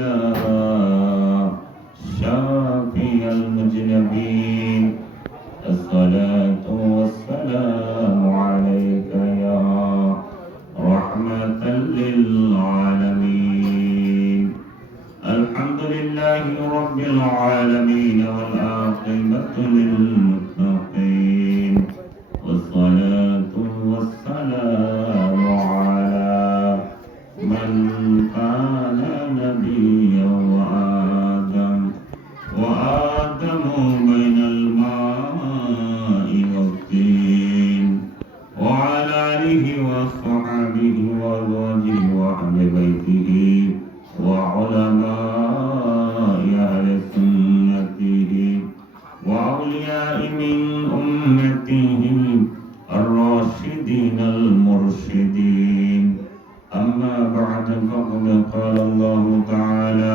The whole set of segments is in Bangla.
يا شافي المذنبين الصلاة والسلام عليك يا رحمة للعالمين الحمد لله رب العالمين والعاقبة للمتقين والصلاة والسلام على من كان نبيا وآدم بين الماء والطين وعلى آله وصحبه وأزواجه وأهل بيته وعلماء أهل سنته وأولياء من أمته الراشدين المرشدين أما بعد فقد قال الله تعالى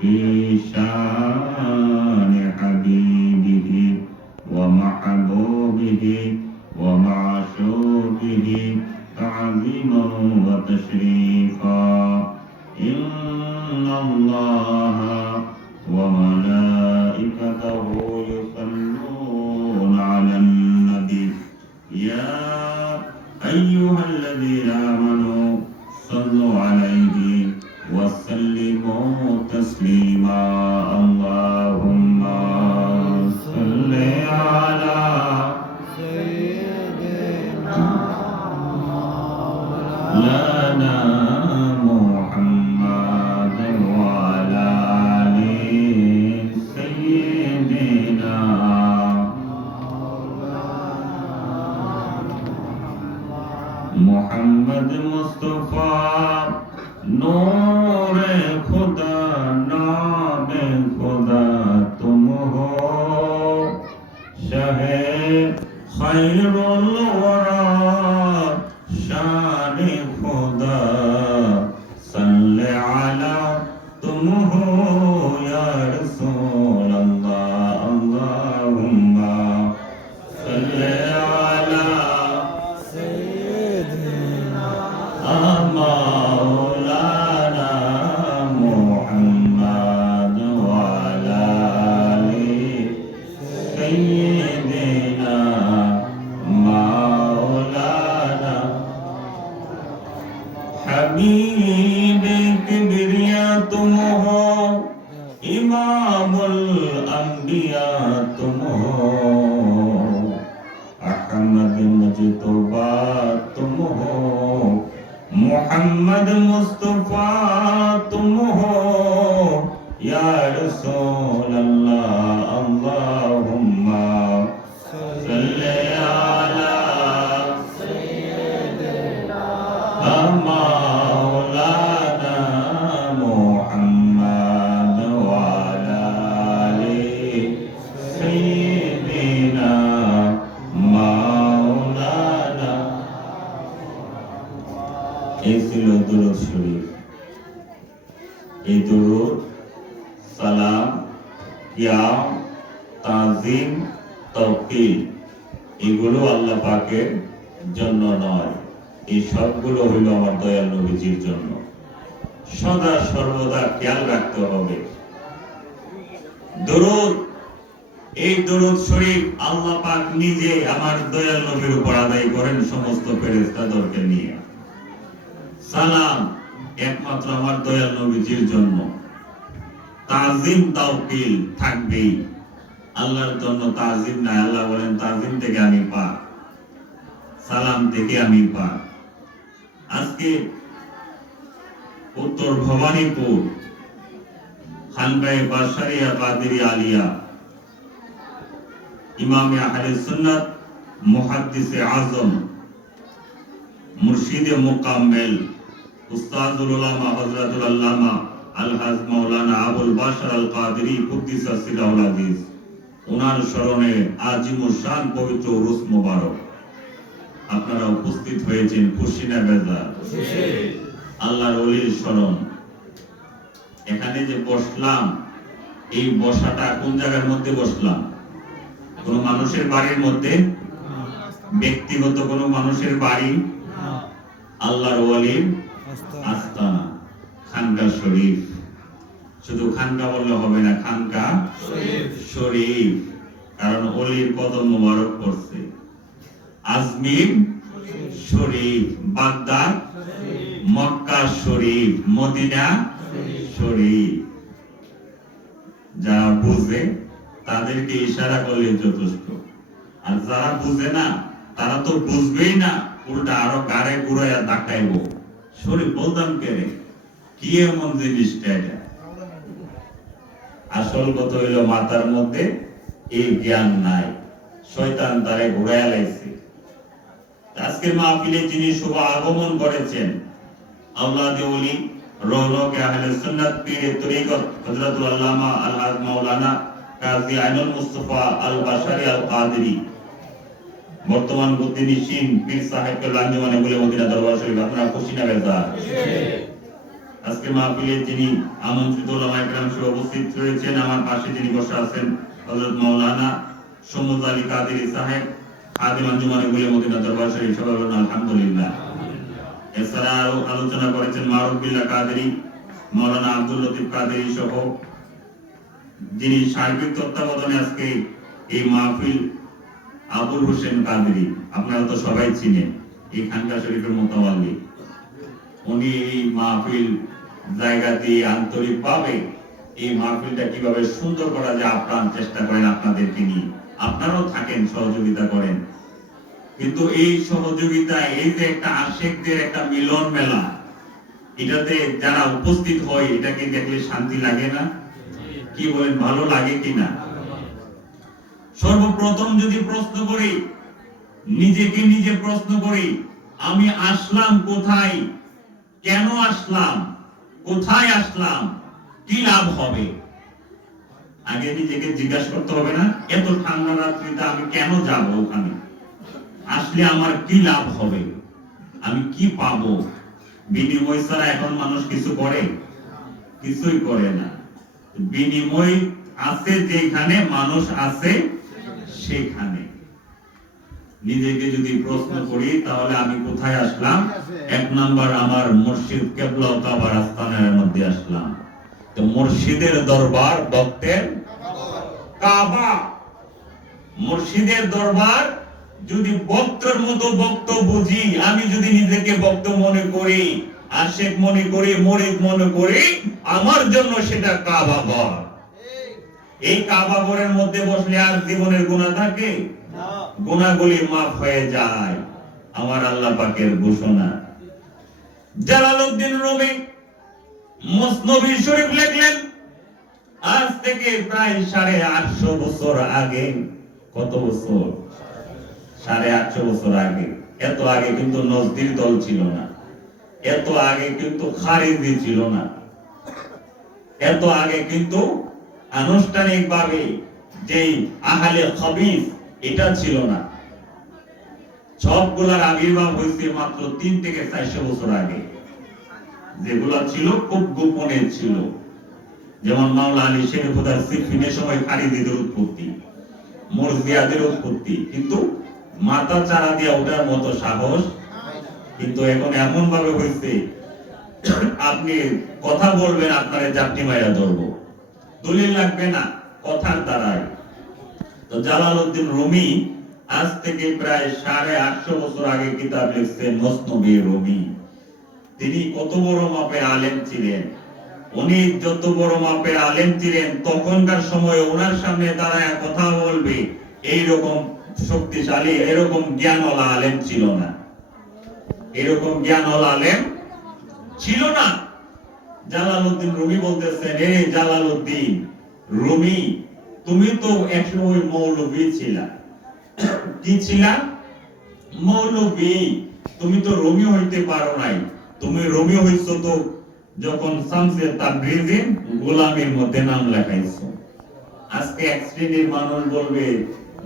في شان حبيبه ومحبوبه ومعشوقه تعظيما وتشريفا إن الله وملائكته يصلون على النبي يا أيها الذين آمنوا صلوا عليه وسلموا تسليما اللهم صل على سيدنا مولانا محمد وعلى آل سيدنا محمد मुस्तफा नूर खुदा नाम खुदा तुम हो शहे खैरुल वरा शान खुदा सल्ले अला तुम हो या रसूल अल्लाह अल्लाहुम्मा सल्ले अला مولانا محمد وعلى آل سيدنا مولانا حبيب كبرياء तुम हो इमामुल अंबिया तुम हो अहमद मुजतबा तुम हो मोहम्मद मुस्तफा तुम हो या रसूल अल्लाह अल्लाहुम्मा सल्ले अला सय्यिदिना मौलाना मुहम्मद वअला आलि सय्यिदिना मौलाना এই ছিল দুরূদ শরীফ এই দুরূদ সালাম কিয়াম তাজিম তাওকিল এগুলো আল্লাহ পাকের জন্য নয় এই সবগুলো হইল আমার দয়াল নবীজির জন্য সদা সর্বদা খেয়াল রাখতে হবে দুরূদ এই দুরূদ শরীফ আল্লাহ পাক নিজে আমার দয়াল নবীর উপর আদায় করেন সমস্ত ফেরেশতাদেরকে নিয়ে সালাম একমাত্র আমার দয়াল নবীজির জন্য তাজিম তাওকিল থাকবেই আল্লাহর জন্য তাজিম নাই আল্লাহ বলেন তাজিম থেকে আমি পাক সালাম থেকে আমি পাক আজকে উত্তর ভবানীপুর খানকায়ে বাশারিয়া কাদেরিয়া আলিয়া ইমামে আহলে সুন্নাত মুহাদ্দিসে আজম মুর্শিদে মুকাম্মেল উস্তাদুল উলামা হযরতুল আল্লামা আলহাজ মাওলানা আবুল বাশার আল কাদেরী কুদ্দিসা সিরাহুল আজিজ ওনার স্মরণে আজিমুল শান পবিত্র উরুস মুবারক আপনারা উপস্থিত হয়েছেন খুশি না বেজার খুশি আল্লাহর ওলির স্মরণ এখানে যে বসলাম এই বসাটা কোন জায়গার মধ্যে বসলাম কোন মানুষের বাড়ির মধ্যে ব্যক্তিগত কোন মানুষের বাড়ি আল্লাহর ওলির আস্তানা খানকা শরীফ শুধু খানকা বললে হবে না, খানকা শরীফ, কারণ অলির কদম মোবারক পড়ছে। আজমির শরীফ, বাগদাদ, মক্কা শরীফ, মদিনা শরীফ। যারা বুঝে তাদেরকে ইশারা করলে যথেষ্ট, আর যারা বুঝে না তারা তো বুঝবেই না, উল্টা আরো গাড়ে ঘুরাইয়া দেখাইবো শরীফ বলতাম কে রে, কি এমন জিনিসটা এটা। আসল কথা হইল মাথার মধ্যে এই জ্ঞান নাই, শয়তান তারে ঘুরাইয়া লাইছে। আজকের মাহফিলে যিনি শুভ আগমন করেছেন, আওলাদে ওলি, রৌনকে আহলে সুন্নাত, পীরে তরিকত হযরতুল আল্লামা আল-হাজ মাওলানা কাজী আইনুল মুস্তাফা আল বাশারি আল কাদেরী, বর্তমান গদ্দিনিশীন পীর সাহেবকে লাঞ্জমানে বলে মদিনা দরবার শরীফ। আপনারা খুশি না বেজার? আজকে মাহফিলে যিনি আমন্ত্রিত ওলামায়ে কেরাম সহ উপস্থিত রয়েছেন, আমার পাশে যিনি বসে আছেন হযরত মাওলানা শমুল আলী কাদেরী সাহেব, খাদিম আঞ্জুমানে বলে মদিনা দরবার শরীফ। সবাই বলুন আলহামদুলিল্লাহ। এছাড়াও আলোচনা করেছেন মারুফ বিল্লাহ কাদেরী, মাওলানা আব্দুল লতিফ কাদেরী সহ, যিনি সার্বিক তত্ত্বাবধানে আজকে এই মাহফিল, আবুল হোসেন কাদেরী। আপনারা তো সবাই চিনেন, এই খানকা শরীফের মোতাওয়াল্লি। উনি এই মাহফিল জায়গা দিয়ে আন্তরিকভাবে এই মাহফিলটা কিভাবে সুন্দর করা যায় আপ্রাণ চেষ্টা করেন আপনাদেরকে নিয়ে। আপনারাও থাকেন, সহযোগিতা করেন, কিন্তু এই সহযোগিতা, এই যে একটা আশেকদের একটা মিলন মেলা, এটাতে যারা উপস্থিত হয় এটাকে দেখলে শান্তি লাগে না? কি বলেন, ভালো লাগে কিনা? সর্বপ্রথম যদি প্রশ্ন করি, নিজেকে নিজে প্রশ্ন করি, আমি আসলাম কোথায়, কেন আসলাম, কোথায় আসলাম, কি লাভ হবে? আগে নিজেকে জিজ্ঞাসা করতে হবে না? এত ঠান্ডা রাত্রিতে আমি কেন যাব ওখানে? আসলে আমার কি লাভ হবে, আমি কি পাবো? বিনিময় ছাড়া এখন মানুষ কিছু করে? কিছুই করে না। বিনিময় আছে যেখানে, মানুষ আছে সেখানে। নিজেকে যদি প্রশ্ন করি তাহলে আমি কোথায় আসলাম? এক নাম্বার, আমার মুর্শিদ কেবলা ও কাবার আস্তানার মধ্যে আসলাম। তো মুর্শিদের দরবার, ভক্তের কাবা। মুর্শিদের দরবার যদি ভক্তের মতো ভক্ত বুঝি, আমি যদি নিজেকে ভক্ত মনে করি, আশেক মনে করি, মুরিদ মনে করি, আমার জন্য সেটা কাবা ঘর। এই কাবা ঘরের মধ্যে বসলে আর জীবনের গুনাহ থাকে? গুনাহগুলি মাফ হয়ে যায়, আমার আল্লাহ পাকের ঘোষণা। জালালউদ্দিন রুমি মসনবী শরীফ লিখলেন আজ থেকে প্রায় 850 বছর আগে। কত বছর? 850 বছর আগে। এত আগে কিন্তু নজদির দল ছিল না, এত আগে কিন্তু খারিজি ছিল না, এত আগে কিন্তু আনুষ্ঠানিকভাবে যেই আহলে হাদিস এটা ছিল না। সবগুলার আবির্ভাব হয়েছে মাত্র 3 থেকে 400 বছর আগে। যেগুলা ছিল খুব গোপনে ছিল, যেমন মাওলা আলী শেখ খুদার সিফিনের সময় খারিজিদের উৎপত্তি, মুরজিয়াদের উৎপত্তি, কিন্তু মাথা চারা দিয়ে ওঠার মতো সাহস। কিন্তু এখন এমন ভাবে হয়েছে, আপনি কথা বলবেন, আপনারে জাপটি মাইরা ধরবো, দলিল লাগবে না, কথার দ্বারাই। তো জালালউদ্দিন রুমি আজ থেকে প্রায় 850 বছর আগে কিতাব লিখছেন, মসনবী রুমি। তিনি কত বড় মাপের আলেম ছিলেন! উনি যত বড় মাপের আলেম ছিলেন, তখনকার সময়ে ওনার সামনে দাঁড়ায় কথা বলবে এইরকম শক্তিশালী, এরকম জ্ঞানওয়ালা আলেম ছিল না, এরকম জ্ঞানওয়ালা আলেম ছিল না। জালালউদ্দিন রুমি বলতেছেন, হে জালালউদ্দিন রুমি, তুমি তো একসময় মৌলভী ছিলা। কি ছিলা? মৌলভী। তুমি তো রোমি হইতে পারো নাই, তুমি রোমি হইছো তো যখন শামসে তাবরিজি গোলামের মধ্যে নাম লেখাইছো। আজকে এক শ্রেণীর মানুষ বলবে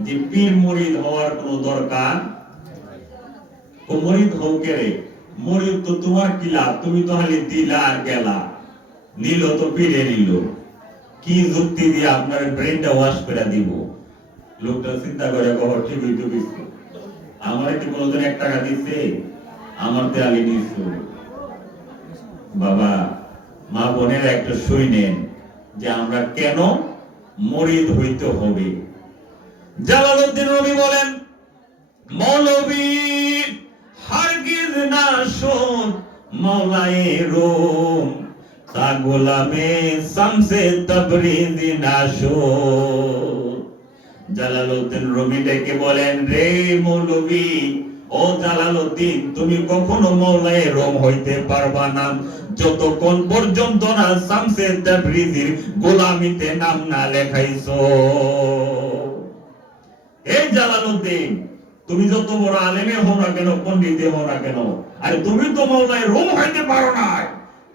যে পীর মুরিদ হওয়ার কোনো দরকার, ও মুরিদ হও কে রে? মুরিদ তো তোমার কি লাভ? তুমি তো খালি দিলা আর গেলা, নিল তো পীরে নিল। কি যুক্তি দিয়ে আপনার ব্রেনটা ওয়াশ করে দিব? লোকটা চিন্তা করে কখন ঠিক হইতে গেছে, আমার কি কোনদিন 1 টাকা দিচ্ছে? আমার তে আগে নিয়েছো। বাবা, মা বোনের একটা শুই নেন, যে আমরা কেন মুরিদ হইতে হবে। জালালউদ্দিন রুমি বলেন, মৌলবী হারগিজ না শোন মওলায়ে রুম, তা গোলামে শামসে তাবরিজি না শোন। জালালউদ্দিন রুমি ডেকে বলেন, রে মৌলবী, ও জালালউদ্দিন, তুমি কখনো মওলায়ে রুম হইতে পারবা না যতক্ষণ পর্যন্ত না শামসে তাবরিজির গোলামিতে নাম না লেখাইছো। এই জালালউদ্দিন, তুমি যত বড় আলেমে হও না কেন, পণ্ডিতে হও না কেন, আরে তুমি তো মওলায়ে রুম হইতে পারো নাই,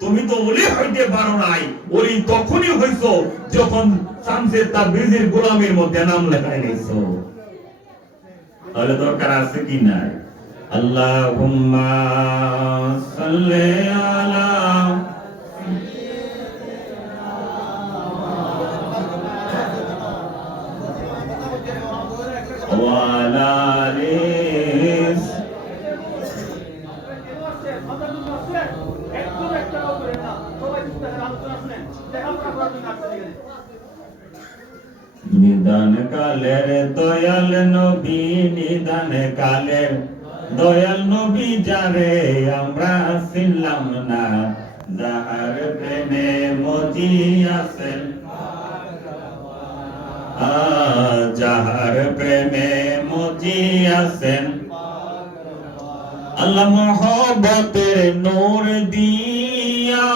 তুমি তো ওলি হইতে পারো নাই। ওলি তখনই হইছো যখন শামসে তাবরিজির গোলামির মধ্যে নাম লেখাই নিছো। তাহলে দরকার আছে কি নাই? আল্লাহুম্মা সাল্লি আলা ওয়া আলা আলিস। নিদান কালের দয়াল নবী, নিদান কালের দয়াল নবী যারে আমরা ছিলাম না, যাহার প্রেমে মজিয়াছেন, যাহার প্রেমে মজিয়াছেন, আল্লাহ মহব্বতের নূর দিয়া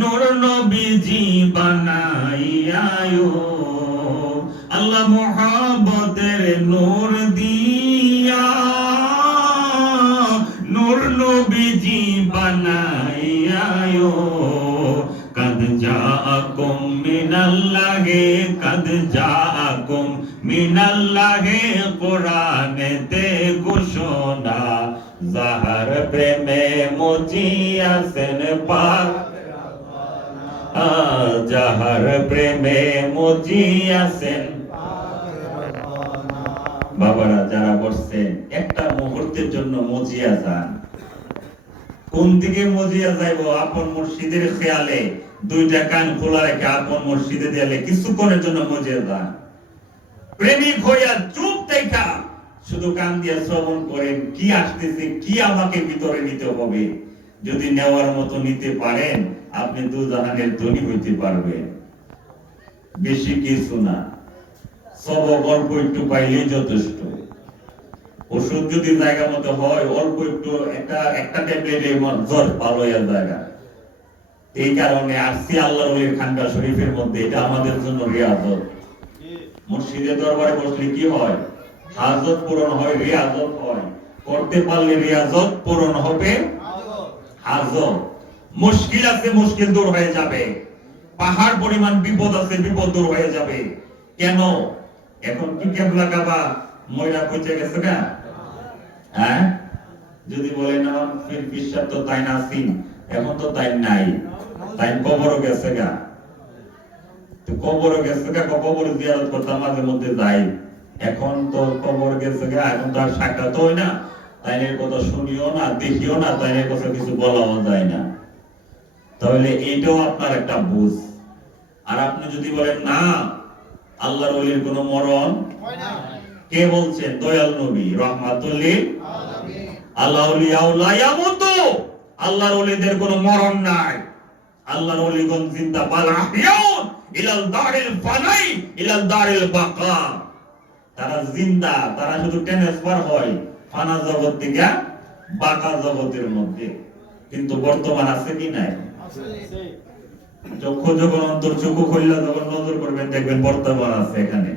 নূর নবীজি বানাইয়ায়ো, আল্লাহ মহব্বতের নূর দিয়া নূর নবীজি বানাইয়ায়ো। কদ জাআকুম মিনাল্লাহি, কদ জাআকুম মিনাল্লাহি, কুরআনেতে ঘোষণা, যাহার প্রেমে মজিয়াছেন পাক, যাহার প্রেমে মজিয়াছেন। বাবারা যারা বসছেন, একটা মুহূর্তের জন্য মজিয়া যান। কোন দিকে মজিয়া যাইব? আপন মুর্শিদের খেয়ালে দুইটা কান খোলা রেখে আপন মুর্শিদে দেয়ালে কিছুক্ষণের জন্য মজিয়া যান। প্রেমিক হইয়া চুপ দেখা শুধু কান দিয়া শ্রবণ করেন, কি আসতেছে, কি আমাকে ভিতরে নিতে হবে। যদি নেওয়ার মতো নিতে পারেন, আপনি দুজাহানের ধনী হইতে পারবেন। বেশি কিছু না, সব অল্প একটু পাইলেই যথেষ্ট। ওষুধ যদি জায়গা মতো হয়, অল্প একটু একটা ট্যাবলেটে জ্বর ভালো হয়ে জায়গা। এই কারণে আসছি আল্লাহর ওলির খানকা শরীফের মধ্যে, এটা আমাদের জন্য রিয়াজত। মুর্শিদের দরবারে বসলে কি হয়? হাজত পূরণ হয়, রিয়াজত হয়। করতে পারলে রিয়াজত পূরণ হবে, হাজত। মুশকিল আছে, মুশকিল দূর হয়ে যাবে। পাহাড় পরিমাণ বিপদ আছে, বিপদ দূর হয়ে যাবে। কেন? এখন কি কেবলা কাবা ময়রা পচে গেছে না? হ্যাঁ, যদি বলেন আমার ফির বিশ্বাস তো তাই না সিন, এখন তো তাই নাই, তাই কবরও গেছে গা। তো কবরও গেছে গা, কবর জিয়ারত করতে মাঝে মধ্যে যাই। এখন তো কবর গেছে গা, এখন তো আর সাক্ষাৎ হয় না, তাইনের কথা শুনিও না, দেখিও না, তাইনের কথা কিছু বলাও যায় না। তাহলে এটাও আপনার একটা বুঝ। আর আপনি যদি বলেন না, আল্লাহর ওলির কোনো মরণ হয় না, কে বলছেন? দয়াল নবী রাহমাতুল লিল আলামিন। আল্লাহ ওলিয়াউ লা ইয়ামুতু, আল্লাহর ওলিদের কোনো মরণ নাই। আল্লাহর ওলিগণ জিন্দা, বাল আহইয়াউন ইলাল দারিল ফানাই ইলাল দারিল বাকা। তারা জিন্দা, তারা শুধু ট্রান্সফার হয় ফানা জগৎ থেকে বাকা জগতের মধ্যে। কিন্তু বর্তমান আছে কি নাই? চক্ষু যখন অন্তর চক্ষু খুললা যখন নজর করবেন, দেখবেন বর্তমান আছে এখানে।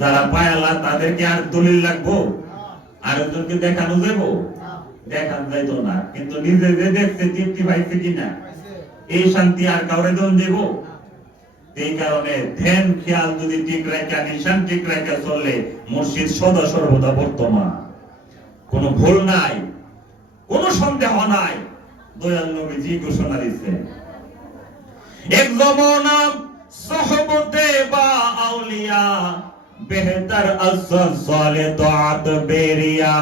যারা পায়ালা তাদেরকে আর দলিল লাগবো? আরেকজনকে দেখানো যাবো? দেখান যাইতো না। কিন্তু নিজে যে দেখছে তৃপ্তি পাইছে কিনা, এই শান্তি আর কাউরে দন দেব? এই কারণে ধ্যান খেয়াল যদি ঠিক রাখা, নিশান ঠিক রাখা চললে মুর্শিদ সদা সর্বদা বর্তমান। কোনো ভুল নাই, কোনো সন্দেহ নাই। দয়াল নবীজি ঘোষণা দিচ্ছেন, এক জমানা সহবতে বা আউলিয়া বেহতর আসর সালে তাআত বেরিয়া,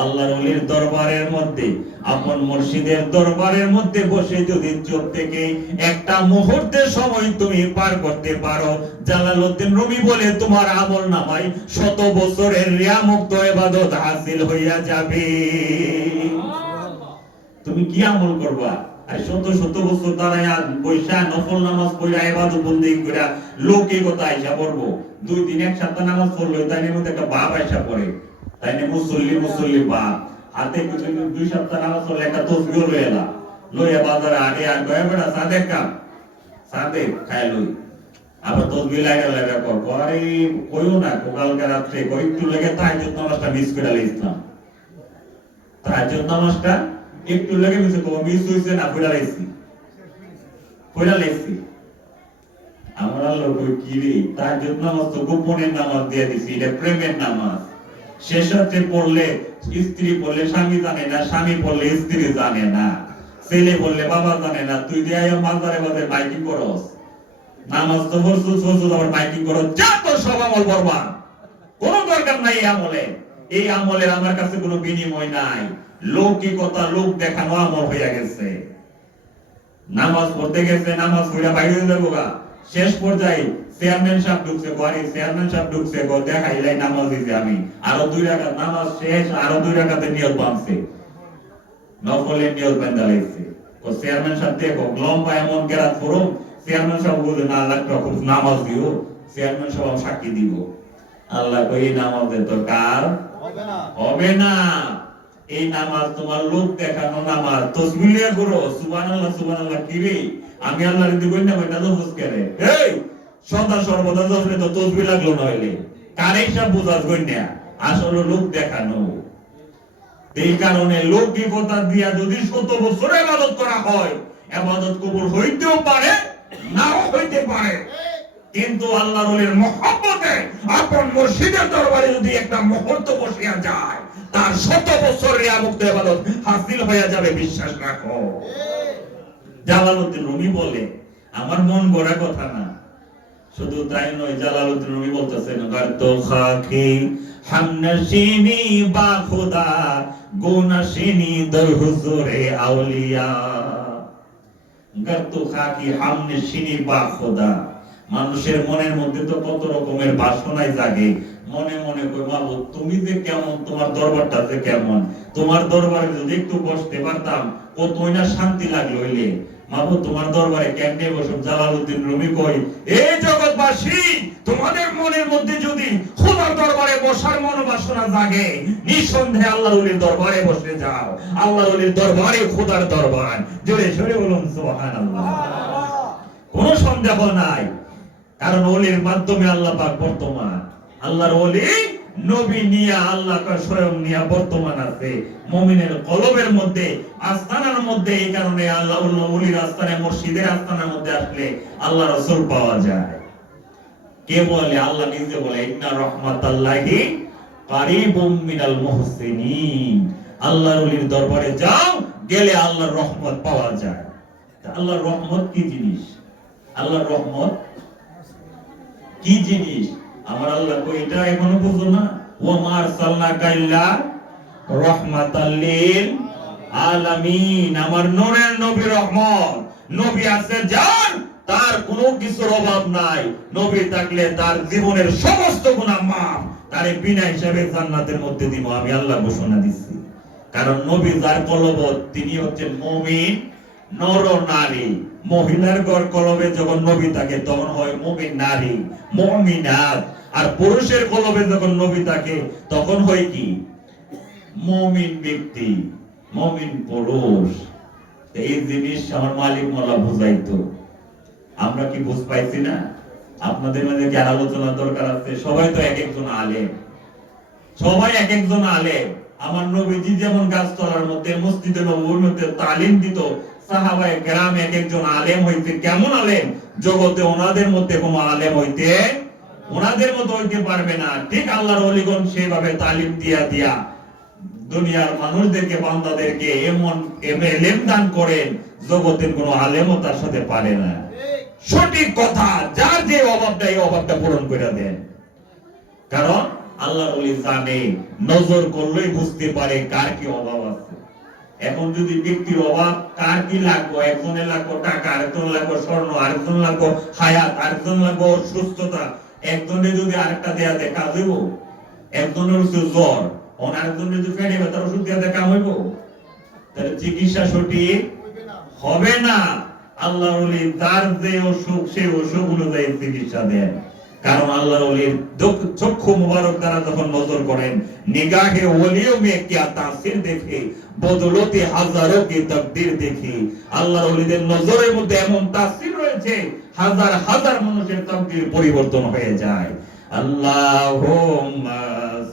আল্লাহর ওলির দরবারের মধ্যে, আপন মুর্শিদের দরবারের মধ্যে বসে যদি চুপ থেকে একটা মুহূর্তের সময় তুমি পার করতে পারো, জালালউদ্দিন রুমি বলে তোমার আমল নামায় 100 বছরের রিয়া মুক্ত ইবাদত হাসিল হইয়া যাবে। তুমি কি আমল করবা? আর 100 বছর দাঁড়ায় বৈশা নফল নামাজ পড়া ইবাদত বন্দেগি কইরা লোকে কথা আইসা পড়বো, 2 দিন এক সপ্তাহ নামাজ পড়লো, তাই এর মধ্যে একটা বাপ আইসা পড়ে, তাই না? মুসল্লি বাপ হাতে কিছু 2 সপ্তাহ নামাজ পড়লে একটা তসবিহ লইয়া বাজারে আগে আর কয়ে বেটা সাদেক কাম সাদেক খায় লই, আবার তসবিহ লাগা কর পরে কইও না কালকে রাত্রে কই একটু লেগে তাহাজ্জুদ নামাজটা মিস করে লাইছিলাম, তাহাজ্জুদ নামাজটা একটু লেগে মিস হইছে না, পড়া লাইছি। আমরা লোক কি রে, তাহাজ্জুদ নামাজ তো গোপনের নামাজ দিয়ে দিছি, এটা প্রেমের নামাজ। শেষ রাতে পড়লে স্ত্রী পড়লে স্বামী জানে না, স্বামী পড়লে স্ত্রী জানে না, ছেলে পড়লে বাবা জানে না, তুই দিয়ে মাজারে বাজারে মাইকিং করস, নামাজ তো পড়ছস আবার মাইকিং করস, যা তো সব আমল বরবাদ, কোনো দরকার নাই এই আমলে। এই আমলের আমার কাছে কোনো বিনিময় নাই, লৌকিকতা লোক দেখানো আমল হইয়া গেছে। নামাজ পড়তে গেছে, নামাজ পড়া বাইরে যাবো গা, শেষ পর্যায়ে চেয়ারম্যান সাহেব ঢুকছে ঘরে, চেয়ারম্যান সাহেব ঢুকছে ঘর, দেখাইলাই নামাজ দিছে আমি, আরো 2 রাকাত নামাজ শেষ, আরো 2 রাকাতের নিয়ত বাঁধছে, নফলের নিয়ত বাঁধা লাগছে। ও চেয়ারম্যান সাহেব দেখো লম্বা এমন কেরাত পড়ো, চেয়ারম্যান সাহেব বলে না লাগতো খুব নামাজ দিও, চেয়ারম্যান সাহেব সাক্ষী দিব। আল্লাহ কই এই নামাজের তো কার হবে না, এই নামাজ তোমার লোক দেখানো নামাজ, তাসবিহ করো সুবহানাল্লাহ সুবহানাল্লাহ। কি রে আমি আল্লাহর দিকে কই না কইনা তো হুস করে, এই সদা সর্বদা যখন তো তাসবিহ লাগলো না হইলে কারে সব বুঝাস কই না, আসলে লোক দেখানো। এই কারণে লৌকিকতা দিয়া যদি 100 বছর ইবাদত করা হয়, ইবাদত কবুল হইতেও পারে নাও হইতে পারে, কিন্তু আল্লাহর ওলির মহব্বতে আপন মুর্শিদের দরবারে যদি একটা মুহূর্ত বসিয়া যায়, তার 100 বছর রিয়া মুক্ত ইবাদত হাসিল হইয়া যাবে, বিশ্বাস রাখো। জালালউদ্দিন রুমি বলে, আমার মন গড়া কথা না, শুধু তাই নয়, জালালউদ্দিন রুমি বলতেছেন গারতো খাকি হামনশিনি বা খুদা গুনাশিনি দর হুজুরে আউলিয়া। গারতো খাকি হামনশিনি বা খুদা, মানুষের মনের মধ্যে তো কত রকমের বাসনাই জাগে, মনে মনে কই মাবুদ তুমি যে কেমন, তোমার দরবারটা যে কেমন, তোমার দরবারে যদি একটু বসতে পারতাম কতই না শান্তি লাগলো হইলে, মাবুদ তোমার দরবারে কেমনে বসব। জালালউদ্দিন রুমি কই, এই জগৎবাসী তোমাদের মনের মধ্যে যদি খোদার দরবারে বসার মনোবাসনা জাগে, নিঃসন্দেহে আল্লাহর ওলির দরবারে বসে যাও, আল্লাহর ওলির দরবারে খোদার দরবার, জোরে জোরে বলুন সুবহানাল্লাহ। কোনো সন্দেহ নাই, কারণ ওলির মাধ্যমে আল্লাহ পাক বর্তমান, আল্লাহর ওলি নবী নিয়া আল্লাহ স্বয়ং নিয়া বর্তমান আছে মুমিনের কলবের মধ্যে, আস্তানার মধ্যে। এই কারণে আল্লাহ ওলির আস্তানে, মুর্শিদের আস্তানার মধ্যে আসলে আল্লাহ রাসূল পাওয়া যায়। কে বলে? আল্লাহ নিজে বলে, ইন্না রাহমাতাল্লাহি কারীবুম মিনাল মুহসিনিন। আল্লাহর ওলির দরবারে যাও, গেলে আল্লাহর রহমত পাওয়া যায়। আল্লাহর রহমত কি জিনিস? আল্লাহর রহমত কি জিনিস? আমার আল্লাহ কই এটা এখনো বুঝো না? ওয়া মা আরসালনাকা ইল্লা রাহমাতাল লিল আলামিন। আমার নূরের নবী রহমত, নবী আছে যার তার কোনো কিছুর অভাব নাই, নবী থাকলে তার জীবনের সমস্ত গুনাহ maaf, তারে বিনা হিসাবে জান্নাতের মধ্যে দিব, আমি আল্লাহ ঘোষণা দিচ্ছি। কারণ নবী যার কলবত, তিনি হচ্ছেন মুমিন নর নারী। মহিলার কলবে যখন নবী থাকে তখন হয় মুমিন নারী, মুমিনাত। আর পুরুষের কলবে যখন নবী থাকে তখন হয় কি? মুমিন ব্যক্তি, মুমিন পুরুষ। এই জিনিস আমার মালিক মোল্লা বুঝাইতো, আমরা কি বুঝ পাইছি না? আপনাদের মধ্যে কি আলোচনা দরকার আছে? সবাই তো এক একজন আলেম, সবাই এক একজন আলেম। আমার নবীজি যেমন গাছতলার মধ্যে মসজিদে নববীর মধ্যে তালিম দিত, সাহাবায়ে কেরাম এক একজন আলেম হইতে, কেমন আলেম? জগতে ওনাদের মধ্যে কোনো আলেম হইতে, ওনাদের মতো হইতে পারবে না। ঠিক আল্লাহর ওলিগণ সেভাবে তালিম দিয়া দিয়া দুনিয়ার মানুষদেরকে, বান্দাদেরকে এমন ইলম দান করেন, জগতের কোনো আলেমও তার সাথে পারে না। সঠিক কথা, যার যে অভাবটা, এই অভাবটা পূরণ করে দেন। কারণ আল্লাহর ওলি জানে, নজর করলেই বুঝতে পারে কার কি অভাব আছে। এখন যদি ব্যক্তির অভাব, কার কি লাগবে, একজনের লাগবে টাকা, আরেকজনের লাগবে স্বর্ণ, আরেকজনের লাগবে হায়াত, আরেকজনের লাগবে সুস্থতা, একজনের যদি আরেকটা দেয়া দেয় কাজ হইব? একজনের হচ্ছে জ্বর, আরেকজনের যদি পেটে ব্যথার ওষুধ দেয়া দেয় কাম হইব? তাহলে চিকিৎসা সঠিক হবে না। আল্লাহর ওলি যার যে অসুখ, সেই অসুখ অনুযায়ী চিকিৎসা দেন। কারণ আল্লাহর ওলির চক্ষু মুবারক দ্বারা যখন নজর করেন, নিগাহে ওলিও মে কিয়া তাসির দেখে, বদলতে হাজারো কি তাকদীর দেখে। আল্লাহর ওলিদের নজরের মধ্যে এমন তাসির রয়েছে, হাজার হাজার মানুষের তাকদীর পরিবর্তন হয়ে যায়। আল্লাহুম্মা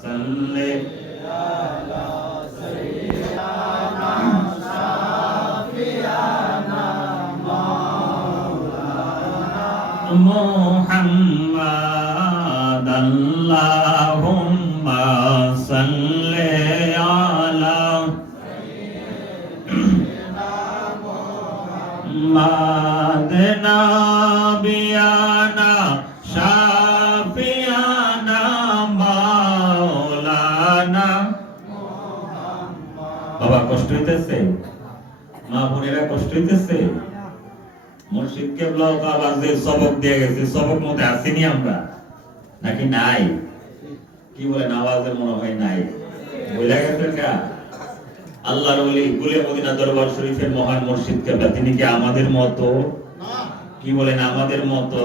সাল্লি আলা সাইয়্যিদিনা শাফিয়ানা মুহাম্মাদ। আল্লাহুম্মা সাল্লি আলা সাইয়্যিদিনা মুহাম্মাদ নাবিয়ানা শাফিয়ানা মাওলানা মুহাম্মাদ। বাবা কষ্ট হইতেছে? মা বোনেরা কষ্ট হইতেছে? মুর্শিদ কেবলা বাবা যে সবক দিয়ে গেছে, সবক মতে আসেনি আমরা নাকি নাই? কি বলেন, আওয়াজের মনে হয় নাই, বইলা গেছেন কা? আল্লাহর ওলি গুলে মদিনা দরবার শরীফের মহান মুর্শিদ কেবলা, তিনি কি আমাদের মতো? কি বলেন, আমাদের মতো?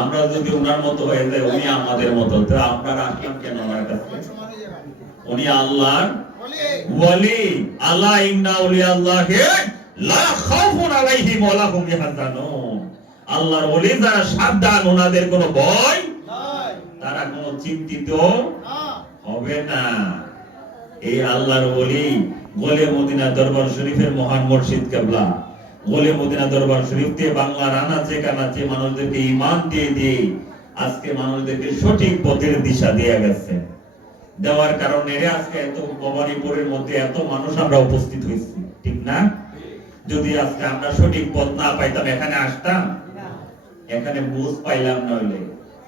আমরা যদি ওনার মতো হয়ে যাই, উনি আমাদের মতো, তো আমরা আসলাম কেন ওনার কাছে? উনি আল্লাহর ওলি। আল্লাহ ইন্না ওলি আল্লাহে লা খাউফুন আলাইহিম ওয়া লা হুম ইয়াহজানুন। আল্লাহর ওলি যারা সাবধান, ওনাদের কোনো ভয় নাই, তারা কোনো চিন্তিত হবে না। এই আল্লাহর ওলি গোলে মদিনা দরবার শরীফের মহান মুর্শিদ কেবলা, গোলে মদিনা দরবার শরীফ থেকে বাংলার আনাচে কানাচে মানুষদেরকে ঈমান দিয়ে দিয়ে আজকে মানুষদেরকে সঠিক পথের দিশা দিয়ে গেছে। দেওয়ার কারণে আজকে এত ভবানীপুরের মধ্যে এত মানুষ আমরা উপস্থিত হয়েছি, ঠিক না? যদি আজকে আমরা সঠিক পথ না পাইতাম, এখানে আসতাম? এখানে বুঝ পাইলাম, নইলে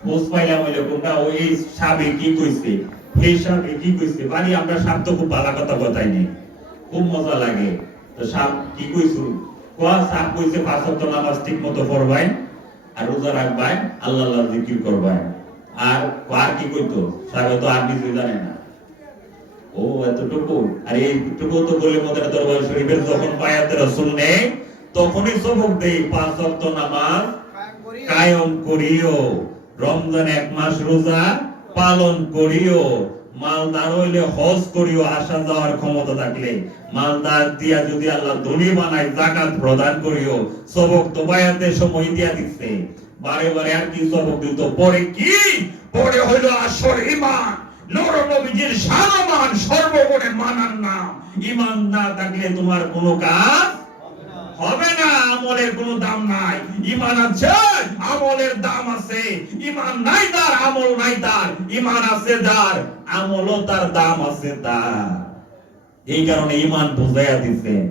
বুঝ পাইলাম হইলে কোনটা, ওই সাবে কি কইছে, সেই সাবে কি কইছে, বাড়ি আমরা সাপ তো খুব ভালো কথা কথাই নেই, খুব মজা লাগে। তো সাপ কি কইছু? কোয়া সাপ কইছে 5 ওয়াক্ত নামাজ ঠিক মতো পড়বাই, আর রোজা রাখবাই, আল্লাহ আল্লাহ জিকির করবাই। আর কি কইতো? সাবে তো আর কিছু জানে না। ও এতটুকু? আর এইটুকু তো বলে মদিনা দরবার শরীফের যখন বায়াতে রাসূল নেই, তখনই সবক দেই 5 ওয়াক্ত নামাজ কায়েম করিও, রমজান 1 মাস রোজা পালন করিও, মালদার হইলে হজ করিও, আসা যাওয়ার ক্ষমতা থাকলে মালদার দিয়া যদি আল্লাহ ধনী বানায় যাকাত প্রদান করিও। সবক তো বায়াতের সময় দিয়া দিচ্ছে, বারে বারে আর কি সবক দিত? পরে কি? পরে হইল আসর ঈমান, নূর নবীজির শানমান, সর্বগুণে মানার নাম। ঈমান না থাকলে তোমার কোনো কাজ হবে না, আমলের কোনো দাম নাই। ঈমান আছে, আমলের দাম আছে। ঈমান নাই তার, আমল নাই তার। ঈমান আছে যার, আমলও তার, দাম আছে তার। এই কারণে ঈমান বুঝাইয়া দিবেন,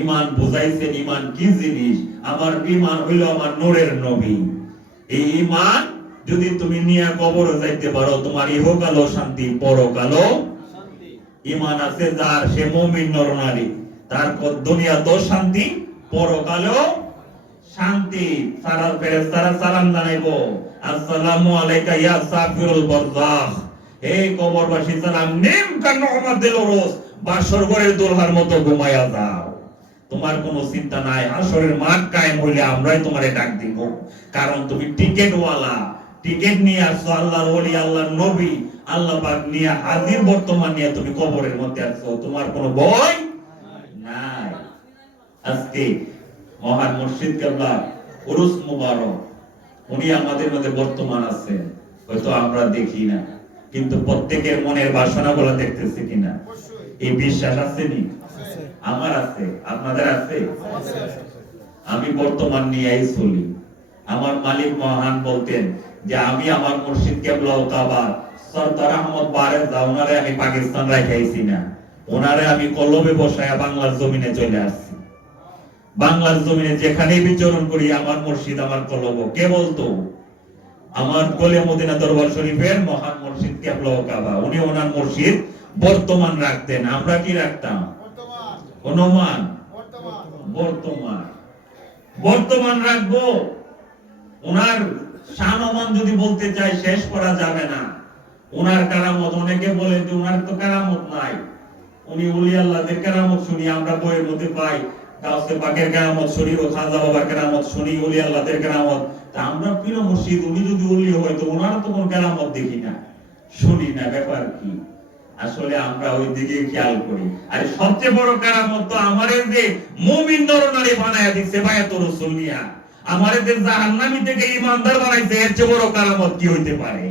ঈমান বুঝাইছেন। ঈমান কি জিনিস? আমার ঈমান হইল আমার নূরের নবী। এই ঈমান যদি তুমি নিয়ে কবরে যাইতে পারো, তোমার ইহকালও শান্তি, পরকালও শান্তি। ঈমান আছে যার, সে মুমিন নরনারী, তার দুনিয়া তো শান্তি, পরকালেও শান্তি। সারা ফেরেশতারা সালাম জানাইবো, আসসালামু আলাইকা ইয়া সাফিরুল বারযাখ। এই কবরবাসী সালাম নিম কান নি'মাতিল উরুস, বাসর ঘরের দোলহার মতো ঘুমায়া যাও, তোমার কোনো চিন্তা নাই। হাসরের মাঠ কায়েম হইলে আমরাই তোমারে ডাক দিব, কারণ তুমি টিকেটওয়ালা। টিকেট নিয়ে আসছো, আল্লাহর ওলি, আল্লাহর নবী, আল্লাহ পাক নিয়ে হাজির, বর্তমান নিয়ে তুমি কবরের মধ্যে আসছো, তোমার কোনো ভয় নাই। আজকে মহান মুর্শিদ কেবলা উরুস মুবারক, উনি আমাদের মধ্যে বর্তমান আছেন, হয়তো আমরা দেখি না, কিন্তু প্রত্যেকের মনের বাসনাগুলো দেখতেছি কিনা, এই বিশ্বাস আছে নি? আমার আছে, আপনাদের আছে? আমি বর্তমান নিয়েই চলি। আমার মালিক মহান বলতেন যে আমি আমার মুর্শিদ কেবলা ও কাবা সরদার আহমদ বারেদ, ওনারে আমি পাকিস্তান রাখাইছি না, ওনারে আমি কলবে বসায়া বাংলার জমিনে চলে আসছি। বাংলার জমিনে যেখানেই বিচরণ করি, আমার মুর্শিদ আমার কলব। কে বলতো? আমার কোলে মদিনা দরবার শরীফের মহান মুর্শিদ কেবলা ও কাবা, উনি ওনার মুর্শিদ বর্তমান রাখতেন, আমরা কি রাখতাম? অনুমান। বর্তমান বর্তমান রাখবো। ওনার শানমান যদি বলতে চাই শেষ করা যাবে না। ওনার কারামত, অনেকে বলে যে ওনার তো কারামত নাই, উনি ওলি আল্লাহদের কারামত শুনি, আমরা বইয়ের মধ্যে পাই গাউসে পাকের কারামত শুনি, ও খাজা বাবার কারামত শুনি, ওলি আল্লাহদের কারামত। তা আমরা পীর মুর্শিদ, উনি যদি ওলি হয় তো ওনার তো কোনো কারামত দেখি না, শুনি না, ব্যাপার কি? আসলে আমরা ওই দিকে খেয়াল করি। আর সবচেয়ে বড় কারামত তো আমাদের যে মুমিন নরনারী বানায়া দিচ্ছে বায়াতুর রাসূল মিয়া, আমাদের জাহান্নামী থেকে ঈমানদার বানাইছে, এর চেয়ে বড় কারামত কি হইতে পারে?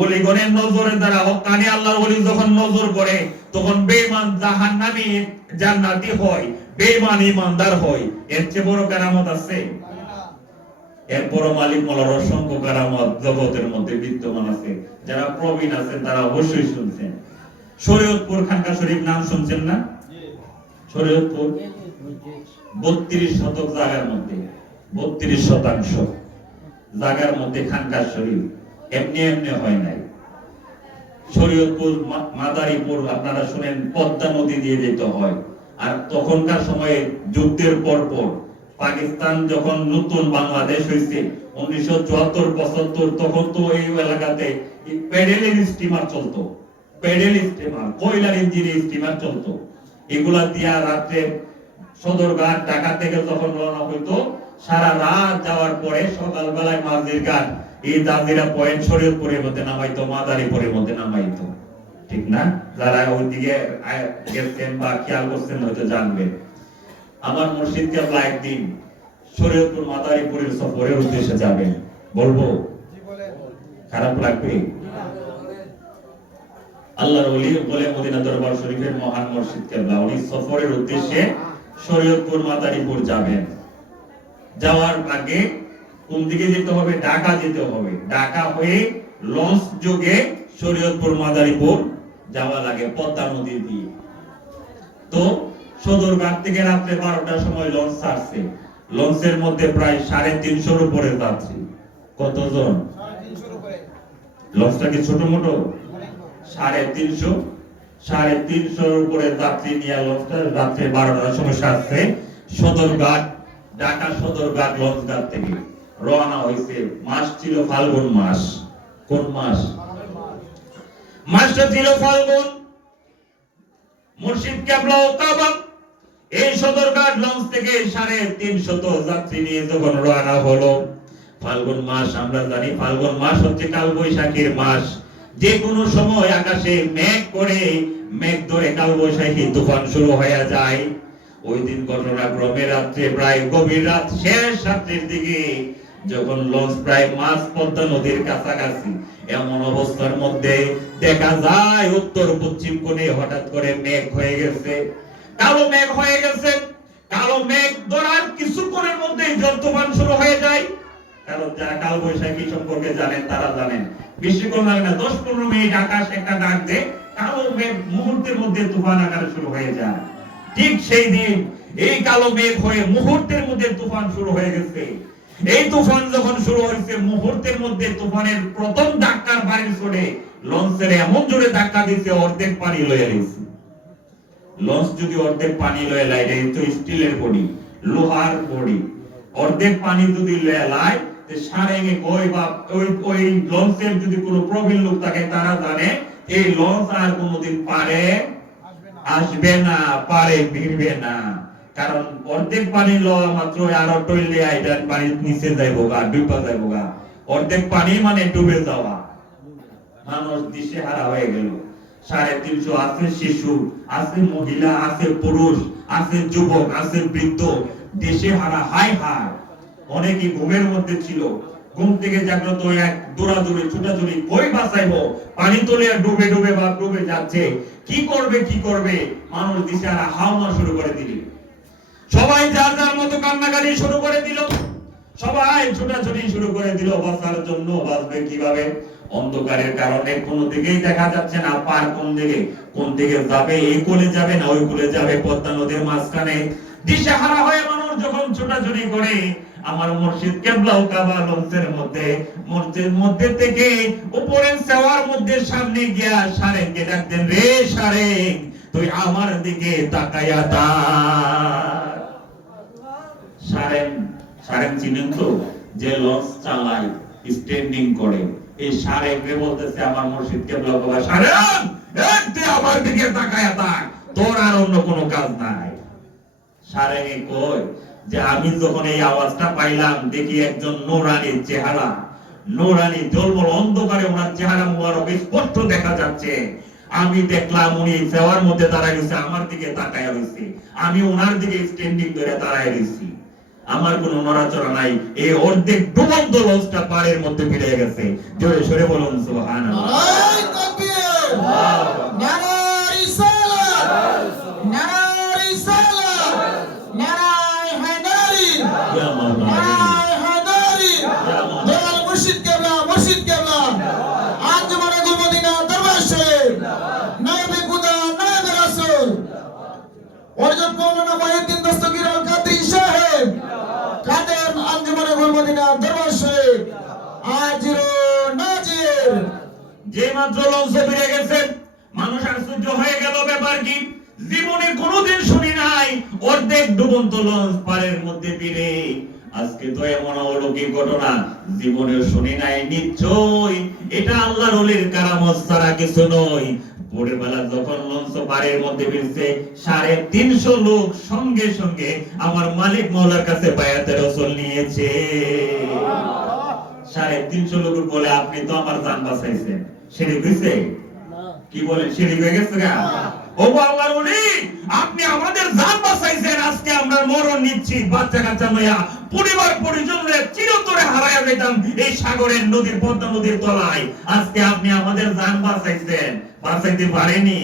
ওলিগণের নজরের দ্বারা হক্কানি আল্লাহর ওলি যখন নজর করে তখন বেঈমান জাহান্নামী জান্নাতি হয়, বেঈমান ঈমানদার হয়, এর চেয়ে বড় কারামত আছে? এরপর মালিক মোলার অসংখ্য কারামত জগতের মধ্যে বিদ্যমান আছে। যারা প্রবীণ আছেন তারা অবশ্যই শুনছেন। শরীয়তপুর খানকা শরীফ নাম শুনছেন না? শরীয়তপুর 32 শতক জায়গার মধ্যে, 32 শতাংশ জায়গার মধ্যে খানকা শরীফ এমনি এমনি হয় নাই। শরীয়তপুর মাদারীপুর আপনারা শুনেন পদ্মা নদী দিয়ে যেতে হয়। আর তখনকার সময়ে যুদ্ধের পর পাকিস্তান যখন নতুন বাংলাদেশ হয়েছে 1974-75, তখন তো এই এলাকাতে প্যাডেলের স্টিমার চলতো, প্যাডেল স্টিমার, কয়লার ইঞ্জিনের স্টিমার চলতো। এগুলা দিয়া রাত্রে সদরঘাট ঢাকা থেকে যখন রওনা হইতো, সারা রাত যাওয়ার পরে সকালবেলায় মাঝির ঘাট এই দাদিরা পয়েন্ট শরীয়তপুরের মধ্যে নামাইতো, মাদারীপুরের মধ্যে নামাইতো, ঠিক না? যারা ওইদিকে গেছেন বা খেয়াল করছেন হয়তো জানবেন। আমার মুর্শিদ কেবলা একদিন শরীয়তপুর মাদারীপুরের সফরের উদ্দেশ্যে যাবেন, বলবো? খারাপ লাগবে? আল্লাহর ওলি বলে মদিনা দরবার শরীফের মহান মুর্শিদ কেবলা উনি সফরের উদ্দেশ্যে শরীয়তপুর মাদারীপুর যাবেন। যাওয়ার আগে কোন দিকে যেতে হবে? ঢাকা যেতে হবে। ঢাকা হয়ে লঞ্চ যোগে শরীয়তপুর মাদারীপুর যাওয়া লাগে পদ্মা নদী দিয়ে। তো সদরঘাট থেকে রাত্রে 12টার সময় লঞ্চ ছাড়ছে। লঞ্চের মধ্যে প্রায় 350 উপরে যাত্রী। কতজন? 350 উপরে। লঞ্চটা কি ছোট মোটো? 350 উপরে যাত্রী নিয়ে লঞ্চটা রাত্রে 12টার সময় ছাড়ছে সদরঘাট, ঢাকা সদরঘাট লঞ্চ ঘাট থেকে রওনা হয়েছে। মাস ছিল ফাল্গুন মাস। কোন মাস? মাসটা ছিল ফাল্গুন। মুর্শিদ কেবলা ও কাবা এই সদরঘাট লঞ্চ থেকে 350 যাত্রী নিয়ে যখন রওনা হলো, ফাল্গুন মাস আমরা জানি, ফাল্গুন মাস হচ্ছে কালবৈশাখীর মাস। যে কোনো সময় আকাশে মেঘ করে, মেঘ ধরে কালবৈশাখী তুফান শুরু হয়ে যায়। ওই দিন ঘটনাক্রমে রাত্রে প্রায় গভীর রাত, শেষ রাত্রের দিকে যখন লঞ্চ প্রায় মাঝ পদ্মা নদীর কাছাকাছি, এমন অবস্থার মধ্যে দেখা যায় উত্তর পশ্চিম কোণে হঠাৎ করে মেঘ হয়ে গেছে, কালো মেঘ হয়ে গেছে। কালো মেঘ ধরার কিছুক্ষণের মধ্যে ঝড় তুফান শুরু হয়ে যায়। কারণ যারা কালবৈশাখী সম্পর্কে জানেন তারা জানেন, বেশিক্ষণ লাগে না, 10-15 মিনিট আকাশ একটা ডাক দেয়, কালো মেঘ মুহূর্তের মধ্যে তুফান আকারে শুরু হয়ে যায়। ঠিক সেই দিন এই কালো মেঘ হয়ে মুহূর্তের মধ্যে তুফান শুরু হয়ে গেছে। এই তুফান যখন শুরু হয়েছে, মুহূর্তের মধ্যে তুফানের প্রথম ধাক্কার বাড়ি চড়ে লঞ্চের এমন জোরে ধাক্কা দিতে অর্ধেক পানি লয়ে গেছে। লঞ্চ যদি অর্ধেক পানি লয়ে লাই, এটা তো স্টিলের বডি, লোহার বডি, অর্ধেক পানি যদি লয়ে লাই, সারেঙে কই বা ওই লঞ্চের যদি কোনো প্রবীণ লোক থাকে তারা জানে এই লঞ্চ আর কোনোদিন পারে আসবে না, পারে ভিড়বে না। কারণ অর্ধেক পানি লওয়া মাত্র আরো টইলে আইটার পানি নিচে যাইবো গা, ডুবা যাইবো গা। অর্ধেক পানি মানে ডুবে যাওয়া। মানুষ দিশেহারা হয়ে গেল। 350 আছে শিশু, আছে মহিলা, আছে পুরুষ, আছে যুবক, আছে বৃদ্ধ, দিশেহারা, হাই হাই। অনেকে ঘুমের মধ্যে ছিল, ঘুম থেকে জাগ্রত এক দৌড়াদৌড়ি ছুটাছুটি, কই বাঁচাইবো, পানি তোলে ডুবে ডুবে বা ডুবে যাচ্ছে, কি করবে মানুষ দিশেহারা হাওয়া শুরু করে দিল। সবাই যার যার মতো কান্নাকাটি শুরু করে দিল, সবাই ছুটাছুটি শুরু করে দিল বাঁচার জন্য। বাঁচবে কিভাবে? অন্ধকারের কারণে কোন দিকেই দেখা যাচ্ছে না, পার কোন দিকে যাবে, এই কোলে যাবে না ওই কোলে যাবে। পদ্মা নদীর মাঝখানে দিশেহারা হয়ে মানুষ যখন ছোটাছুটি করে, আমার মুর্শিদ কেবলাও কাবা লঞ্চের মধ্যে মসজিদের মধ্যে থেকে উপরের সেওয়ার মধ্যে সামনে গিয়া শারেককে ডাকতেন, রে শারেক তুই আমার দিকে তাকায়া থাক। শারেক, শারেক চিনেন তো, যে লঞ্চ চালায় স্ট্যান্ডিং করে, এই শারেক রে বলতেছে আমার মুর্শিদ কেবলাও কাবা, শারেক তুই আমার দিকে তাকায়া থাক, তোর আর অন্য কোনো কাজ নাই। শারেকে কই যে আমি যখন এই আওয়াজটা পাইলাম, দেখি একজন নূরানীর চেহারা, নূরানী জলমল অন্ধকারে ওনার চেহারা মুবারক স্পষ্ট দেখা যাচ্ছে। আমি দেখলাম উনি সেওয়ার মধ্যে দাঁড়ায় রয়েছে, আমার দিকে তাকায় রয়েছে, আমি ওনার দিকে স্ট্যান্ডিং করে দাঁড়ায় রয়েছি, আমার কোনো নড়াচড়া নাই। এই অর্ধেক ডুবন্ত লঞ্চটা পাড়ের মধ্যে ভিড়ে গেছে। জোরে সরে বলুন সুবহানাল্লাহ। নারায়ে তাকবীর, নারায়ে রিসালাত, নারায়ে রিসালাত, নারায়ে হায়দারি, ইয়া মাওলানা, নারায়ে হায়দারি। দয়াল মুর্শিদ কেবলা, মুর্শিদ কেবলা, আঞ্জুমানে গুল মদিনা দরবার শরীফ, নায়েবে খুদা, নায়েবে রাসূল, হযরত মাওলানা মুহিউদ্দিন দস্তগীর আল কাদরি সাহেব, কাদের আঞ্জুমানে গুল মদিনা দরবার শরীফ, আজিরো নাজির। যে মাত্র লঞ্চে ফিরে গেছেন, মানুষ আশ্চর্য হয়ে গেল, ব্যাপার কি? জীবনে কোনোদিন শুনি নাই অর্ধেক ডুবন্ত লঞ্চ পাড়ের মধ্যে ফিরে। আজকে তো এমন অলৌকিক ঘটনা জীবনে শুনি নাই। নিশ্চয়ই এটা আল্লাহর ওলির কারামত ছাড়া কিছু নয়। ভোরের বেলা যখন লঞ্চ পাড়ের মধ্যে ফিরছে, 350 লোক সঙ্গে সঙ্গে আমার মালিক মাওলার কাছে বায়াতে রাসূল নিয়েছে। 350 লোক বলে, আপনি তো আমার জান বাঁচাইছেন। শিরিক হইছে? কি বলেন, শিরিক হয়ে গেছে গা? ও আল্লাহর ওলি, আপনি আমাদের জান বাঁচাইছেন, আজকে আমরা মরণ নিচ্ছি, বাচ্চা কাচ্চা লইয়া পরিবার পরিজনরে চিরতরে হারায়া যেতাম এই সাগরের নদীর, পদ্মা নদীর তলায়। আজকে আপনি আমাদের জান বাঁচাইছেন, বাঁচাইতে পারেনি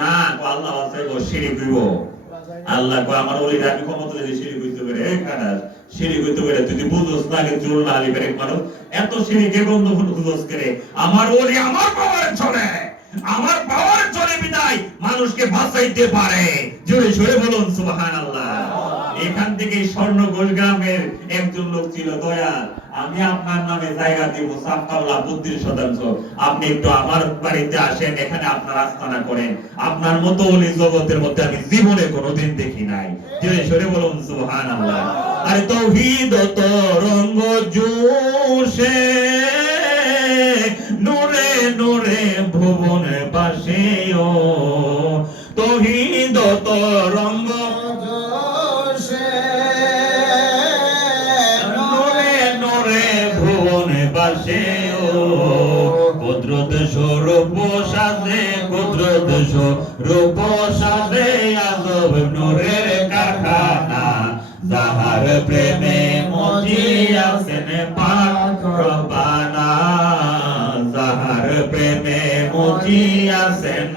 না? আল্লাহ বাঁচাইবো, শিরিক হইব। আল্লাহ কো আমার ওলি আমি ক্ষমতা দিলে শিরিক হইতে পারে। এই খাটাস, শিরিক হইতে পারে তুই বুঝোস না, আগে জোর না আলি বেরেক মানুষ এত শিরিকে বন্ধ বুঝোস করে। আমার ওলি আমার পাওয়ারে চলে, আমার পাওয়ারে চলে বিদায় মানুষকে বাঁচাইতে পারে। জোরে সরে বলুন সুবহানাল্লাহ। এখান থেকে স্বর্ণগোল গ্রামের একজন লোক ছিল, দয়াল আমি আপনার নামে জায়গা দিব সাফকাওলা 32%, আপনি একটু আমার বাড়িতে আসেন, এখানে আপনার আস্তানা করেন। আপনার মতো ওলি জগতের মধ্যে আমি জীবনে কোনোদিন দেখি নাই। জোরে সরে বলুন সুবহানাল্লাহ। আরে তাওহীদ তরঙ্গ জোশে নূরে নূরে ভুবন বাসে, ও তাওহীদ তরঙ্গ জোশে নূরে নূরে ভুবন বাসে, ও কুদরত স্বরূপ সাজে, কুদরত স্বরূপ সাজে আজব নূরের কারখানা। যাহার প্রেমে মজিয়াছেন পাক রব্বানা, যাহার প্রেমে মজিয়াছেন